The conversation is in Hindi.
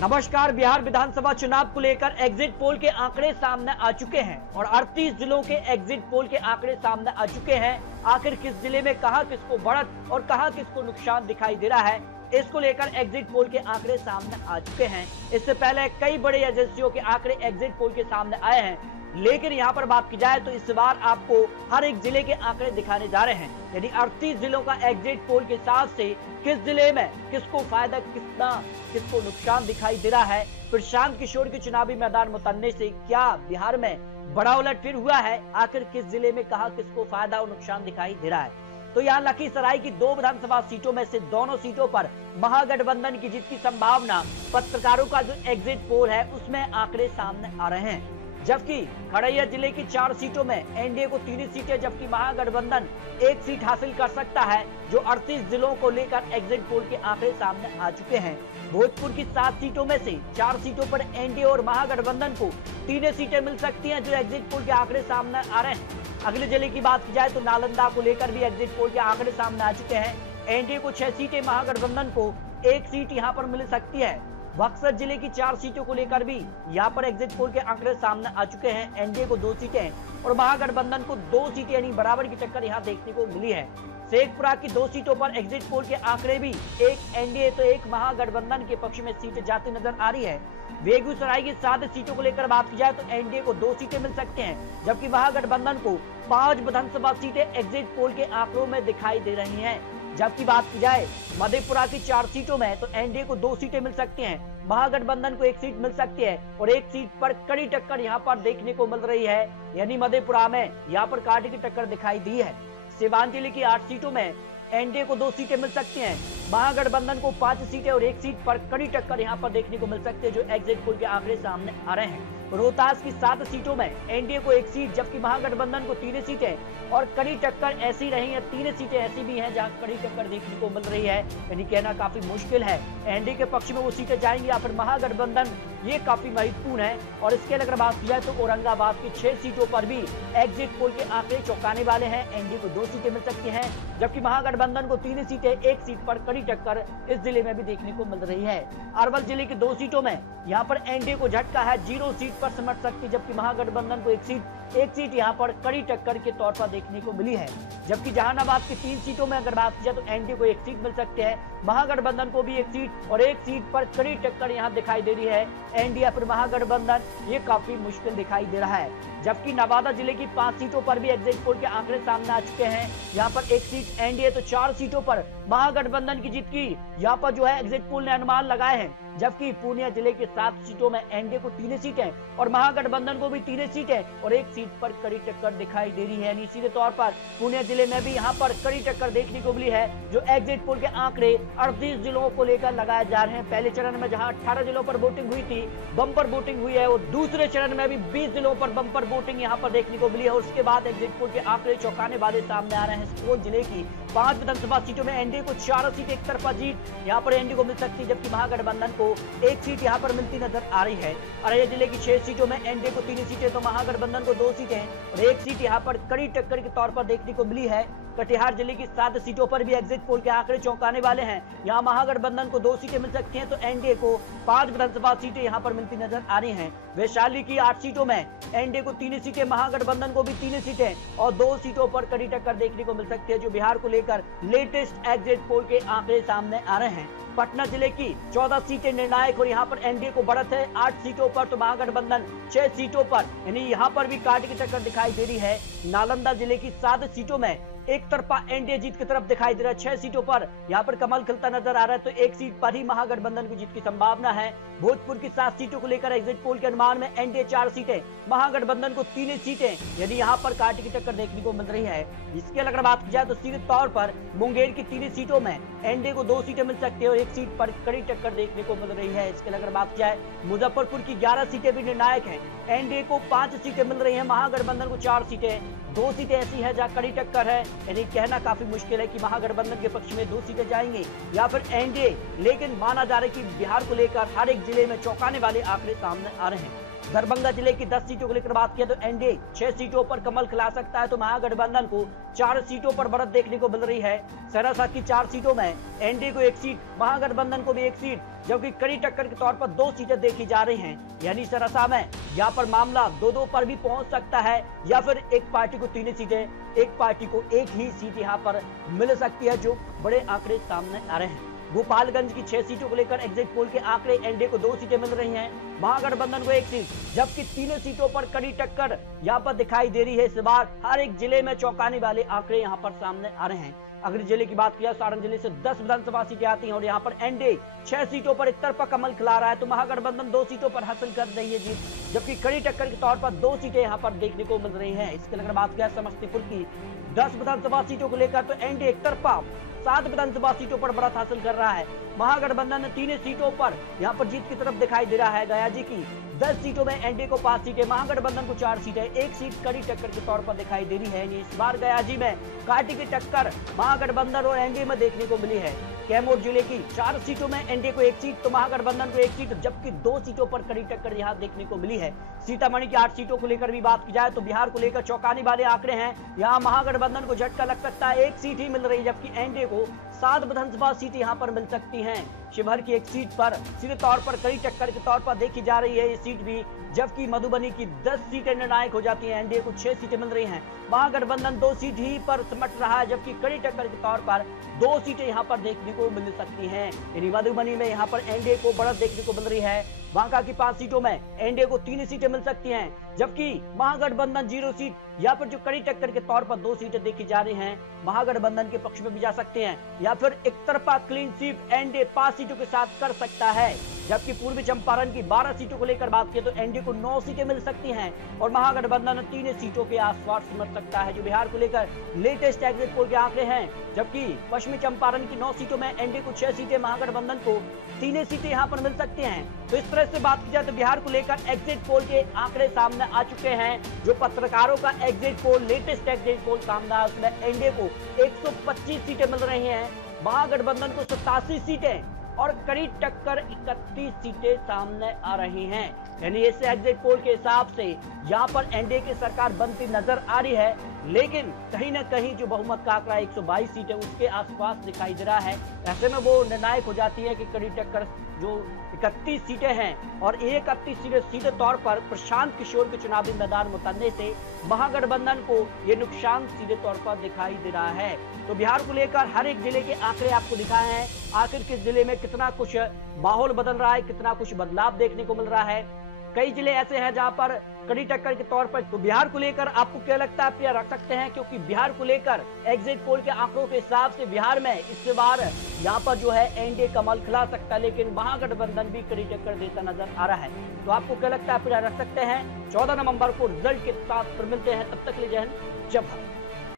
नमस्कार। बिहार विधानसभा चुनाव को लेकर एग्जिट पोल के आंकड़े सामने आ चुके हैं और 38 जिलों के एग्जिट पोल के आंकड़े सामने आ चुके हैं। आखिर किस जिले में कहां किसको बढ़त और कहां किसको नुकसान दिखाई दे रहा है, इसको लेकर एग्जिट पोल के आंकड़े सामने आ चुके हैं। इससे पहले कई बड़ी एजेंसियों के आंकड़े एग्जिट पोल के सामने आए हैं, लेकिन यहां पर बात की जाए तो इस बार आपको हर एक जिले के आंकड़े दिखाने जा रहे हैं। यानी 38 जिलों का एग्जिट पोल के हिसाब से किस जिले में किसको फायदा कितना किसको नुकसान दिखाई दे रहा है। प्रशांत किशोर के चुनावी मैदान में उतरने से क्या बिहार में बड़ा उलटफेर हुआ है, आखिर किस जिले में कहां किसको फायदा और नुकसान दिखाई दे रहा है। तो यहाँ लखीसराय की 2 विधानसभा सीटों में से दोनों सीटों पर महागठबंधन की जीत की संभावना पत्रकारों का जो एग्जिट पोल है उसमें आंकड़े सामने आ रहे हैं। जबकि खगड़िया जिले की 4 सीटों में एनडीए को 3 सीटें जबकि महागठबंधन 1 सीट हासिल कर सकता है, जो 38 जिलों को लेकर एग्जिट पोल के आंकड़े सामने आ चुके हैं। भोजपुर की 7 सीटों में से 4 सीटों पर एनडीए और महागठबंधन को 3 सीटें मिल सकती हैं, जो एग्जिट पोल के आंकड़े सामने आ रहे हैं। अगले जिले की बात की जाए तो नालंदा को लेकर भी एग्जिट पोल के आंकड़े सामने आ चुके हैं। एनडीए को 6 सीटें, महागठबंधन को 1 सीट यहां पर मिल सकती है। बक्सर जिले की 4 सीटों को लेकर भी यहां पर एग्जिट पोल के आंकड़े सामने आ चुके हैं। एनडीए को 2 सीटें और महागठबंधन को 2 सीटें यानी बराबर की टक्कर यहां देखने को मिली है। शेखपुरा की 2 सीटों पर एग्जिट पोल के आंकड़े भी एक एनडीए तो एक महागठबंधन के पक्ष में सीटें जाती नजर आ रही है। बेगूसराय की 7 सीटों को लेकर बात की जाए तो एनडीए को 2 सीटें मिल सकते हैं, जबकि महागठबंधन को 5 विधानसभा सीटें एग्जिट पोल के आंकड़ों में दिखाई दे रही हैं। जबकि बात की जाए मधेपुरा की 4 सीटों में तो एनडीए को 2 सीटें मिल सकती हैं, महागठबंधन को 1 सीट मिल सकती है और 1 सीट पर कड़ी टक्कर यहां पर देखने को मिल रही है। यानी मधेपुरा में यहां पर कांटे की टक्कर दिखाई दी है। सीवान जिले की 8 सीटों में एनडीए को 2 सीटें मिल सकती हैं, महागठबंधन को 5 सीटें और 1 सीट पर कड़ी टक्कर यहां पर देखने को मिल सकती है, जो एग्जिट पोल के आंकड़े सामने आ रहे हैं। रोहतास की 7 सीटों में एनडीए को 1 सीट जबकि महागठबंधन को 3 सीटें और कड़ी टक्कर ऐसी रही है। 3 सीटें ऐसी भी हैं जहां कड़ी टक्कर देखने को मिल रही है। यानी कहना काफी मुश्किल है एनडीए के पक्ष में वो सीटें जाएंगी या फिर महागठबंधन, ये काफी महत्वपूर्ण है। और इसके अलावा बात की जाए तो औरंगाबाद की 6 सीटों पर भी एग्जिट पोल के आंकड़े चौंकाने वाले हैं। एनडीए को 2 सीटें मिल सकती हैं, जबकि महागठबंधन को 3 सीटें, 1 सीट पर कड़ी टक्कर इस जिले में भी देखने को मिल रही है। अरवल जिले की 2 सीटों में यहाँ पर एनडीए को झटका है, 0 सीट पर सिमट सकती, जबकि महागठबंधन को 1 सीट यहाँ पर कड़ी टक्कर के तौर पर देखने को मिली है। जबकि जहानाबाद की 3 सीटों में अगर बात की जाए तो एनडीए को 1 सीट मिल सकती है, महागठबंधन को भी 1 सीट और 1 सीट पर कड़ी टक्कर यहाँ दिखाई दे रही है। एनडीए पर महागठबंधन, ये काफी मुश्किल दिखाई दे रहा है। जबकि नवादा जिले की 5 सीटों पर भी एग्जिट पोल के आंकड़े सामने आ चुके हैं। यहाँ पर 1 सीट एनडीए तो 4 सीटों पर महागठबंधन की जीत की यहाँ पर जो है एग्जिट पोल ने अनुमान लगाए हैं। जबकि पूर्णिया जिले के 7 सीटों में एनडीए को 3 सीटें और महागठबंधन को भी 3 सीटें और 1 सीट पर कड़ी टक्कर दिखाई दे रही है। सीधे तौर पर पूर्णिया जिले में भी यहाँ पर कड़ी टक्कर देखने को मिली है, जो एग्जिट पोल के आंकड़े 38 जिलों को लेकर लगाए जा रहे हैं। पहले चरण में जहाँ 18 जिलों पर वोटिंग हुई थी, बम्पर वोटिंग हुई है, और दूसरे चरण में भी 20 जिलों पर बम्पर वोटिंग यहाँ पर देखने को मिली है। उसके बाद एग्जिट पोल के आंकड़े चौंकाने वाले सामने आ रहे हैं। सुपौल जिले की 5 विधानसभा सीटों में एनडीए को 4 सीटें एक तरफा जीत यहाँ पर एनडीए को मिल सकती है, जबकि महागठबंधन को 1 सीट यहाँ पर मिलती नजर आ रही है। अररिया जिले की 6 सीटों में एनडीए को 3 सीटें तो महागठबंधन को 2 सीटें और 1 सीट यहाँ पर कड़ी टक्कर के तौर पर देखने को मिली है। कटिहार जिले की 7 सीटों पर भी एग्जिट पोल के आंकड़े चौंकाने वाले हैं। यहाँ महागठबंधन को 2 सीटें मिल सकती हैं तो एनडीए को 5 विधानसभा सीटें यहाँ पर मिलती नजर आ रही हैं। वैशाली की 8 सीटों में एनडीए को 3 सीटें, महागठबंधन को भी 3 सीटें और 2 सीटों पर कड़ी टक्कर देखने को मिल सकती है, जो बिहार को लेकर लेटेस्ट एग्जिट पोल के आंकड़े सामने आ रहे हैं। पटना जिले की 14 सीटें निर्णायक और यहाँ पर एनडीए को बढ़त है 8 सीटों पर तो महागठबंधन 6 सीटों पर, यानी यहाँ पर भी कांटे की टक्कर दिखाई दे रही है। नालंदा जिले की 7 सीटों में एक तरफा एनडीए जीत की तरफ दिखाई दे रहा है। 6 सीटों पर यहाँ पर कमल खिलता नजर आ रहा है, तो 1 सीट पर ही महागठबंधन की जीत की संभावना है। भोजपुर की 7 सीटों को लेकर एग्जिट पोल के अनुमान में एनडीए 4 सीटें, महागठबंधन को 3 सीटें, यदि यहाँ पर कांटे की टक्कर देखने को मिल रही है। इसके अगर बात की जाए तो सीधे तौर पर मुंगेर की 3 सीटों में एनडीए को 2 सीटें मिल सकती है और 1 सीट पर कड़ी टक्कर देखने को मिल रही है। इसके अगर बात की जाए मुजफ्फरपुर की 11 सीटें भी निर्णायक हैं। एनडीए को 5 सीटें मिल रही है, महागठबंधन को 4 सीटें, 2 सीटें ऐसी है जहां कड़ी टक्कर है। यानी कहना काफी मुश्किल है कि महागठबंधन के पक्ष में 2 सीटें जाएंगी या फिर एनडीए, लेकिन माना जा रहा है कि बिहार को लेकर हर एक जिले में चौंकाने वाले आंकड़े सामने आ रहे हैं। दरभंगा जिले की 10 सीटों को लेकर बात किया तो एनडीए 6 सीटों पर कमल खिला सकता है तो महागठबंधन को 4 सीटों पर बढ़त देखने को मिल रही है। सहरसा की 4 सीटों में एनडीए को 1 सीट, महागठबंधन को भी 1 सीट, जबकि कड़ी टक्कर के तौर पर 2 सीटें देखी जा रही हैं। यानी सहरसा में यहाँ पर मामला 2-2 पर भी पहुंच सकता है, या फिर एक पार्टी को 3 सीटें, एक पार्टी को 1 ही सीट यहाँ पर मिल सकती है, जो बड़े आंकड़े सामने आ रहे हैं। गोपालगंज की 6 सीटों को लेकर एग्जिट पोल के आंकड़े, एनडीए को 2 सीटें मिल रही हैं, महागठबंधन को 1 सीट, जबकि 3 सीटों पर कड़ी टक्कर यहाँ पर दिखाई दे रही है। इस बार हर एक जिले में चौंकाने वाले आंकड़े यहाँ पर सामने आ रहे हैं। अगर जिले की बात किया, सारण जिले से 10 विधानसभा सीटें आती हैं और यहाँ पर एनडीए 6 सीटों पर एक तरफा कमल खिला रहा है, तो महागठबंधन 2 सीटों पर हासिल कर रही है जीत, जबकि कड़ी टक्कर के तौर पर 2 सीटें यहाँ पर देखने को मिल रही हैं। इसके अगर बात किया समस्तीपुर की 10 विधानसभा सीटों को लेकर, तो एनडीए एक तरफा 7 विधानसभा सीटों पर बढ़त हासिल कर रहा है। महागठबंधन 3 सीटों पर यहाँ पर जीत की तरफ दिखाई दे रहा है। गया जी की 10 सीटों में एनडीए को 5 सीटें, महागठबंधन को 4 सीटें, 1 सीट कड़ी टक्कर के तौर पर दिखाई दे रही है। इस बार गया जी में कांटे की टक्कर महागठबंधन और एनडीए में देखने को मिली है। कैमूर जिले की 4 सीटों में एनडीए को 1 सीट, तो महागठबंधन को 1 सीट, जबकि 2 सीटों पर कड़ी टक्कर यहां देखने को मिली है। सीतामढ़ी की 8 सीटों को लेकर भी बात की जाए, तो बिहार को लेकर चौंकाने वाले आंकड़े हैं। यहां महागठबंधन को झटका लग सकता है, 1 सीट ही मिल रही, जबकि एनडीए को 7 विधानसभा सीट यहां पर मिल सकती हैं। शिवहर की 1 सीट पर सीधे तौर पर कड़ी टक्कर के तौर पर देखी जा रही है ये सीट भी, जबकि मधुबनी की 10 सीटें निर्णायक हो जाती हैं। एनडीए को 6 सीटें मिल रही हैं, महागठबंधन 2 सीट ही पर सिमट रहा है, जबकि कड़ी टक्कर के तौर पर 2 सीटें यहां पर देखने को मिल सकती हैं। यानी मधुबनी में यहां पर एनडीए को बढ़त देखने को मिल रही है। बांका की 5 सीटों में एनडीए को 3 सीटें मिल सकती हैं, जबकि महागठबंधन 0 सीट, या फिर जो कड़ी टक्कर के तौर पर 2 सीटें देखी जा रही हैं, महागठबंधन के पक्ष में भी जा सकते हैं, या फिर एक तरफा क्लीन स्वीप एनडीए 5 सीटों के साथ कर सकता है। जबकि पूर्वी चंपारण की 12 सीटों को लेकर बात की, तो एनडीए को 9 सीटें मिल सकती हैं और महागठबंधन 3 सीटों के आसपास सिमट सकता है, जो बिहार को लेकर लेटेस्ट एग्जिट पोल के आंकड़े हैं। जबकि पश्चिमी चंपारण की 9 सीटों में एनडीए को 6 सीटें, महागठबंधन को 3 सीटें यहां पर मिल सकती हैं। तो इस तरह से बात की जाए तो बिहार को लेकर एग्जिट पोल के आंकड़े सामने आ चुके हैं। जो पत्रकारों का exit poll, latest exit poll सामने आया, उसमें एनडीए को 125 सीटें मिल रही हैं, महागठबंधन को 87 सीटें और कड़ी टक्कर 31 सीटें सामने आ रही हैं। यानी इस एग्जिट पोल के हिसाब से यहाँ पर एनडीए की सरकार बनती नजर आ रही है, लेकिन कहीं ना कहीं जो बहुमत का आंकड़ा 122 सीटें उसके आसपास दिखाई दे रहा है। ऐसे में वो निर्णायक हो जाती है कि कड़ी टक्कर जो 31 सीटें हैं और 31 सीटें सीधे तौर पर प्रशांत किशोर के चुनावी मैदान में उतरने से महागठबंधन को ये नुकसान सीधे तौर पर दिखाई दे रहा है। तो बिहार को लेकर हर एक जिले के आंकड़े आपको दिखाए हैं, आखिर किस जिले में कितना कुछ माहौल बदल रहा है, कितना कुछ बदलाव देखने को मिल रहा है। कई जिले ऐसे हैं जहां पर कड़ी टक्कर के तौर पर, तो बिहार को लेकर आपको क्या लगता है, आप क्या रख सकते हैं, क्योंकि बिहार को लेकर एग्जिट पोल के आंकड़ों के हिसाब से बिहार में इस बार यहाँ पर जो है एनडीए कमल खिला सकता है, लेकिन महागठबंधन भी कड़ी टक्कर देता नजर आ रहा है। तो आपको क्या लगता है, आप क्या रख सकते हैं। 14 नवंबर को रिजल्ट के साथ फिर मिलते हैं, तब तक ले जय हिंद, जय भारत।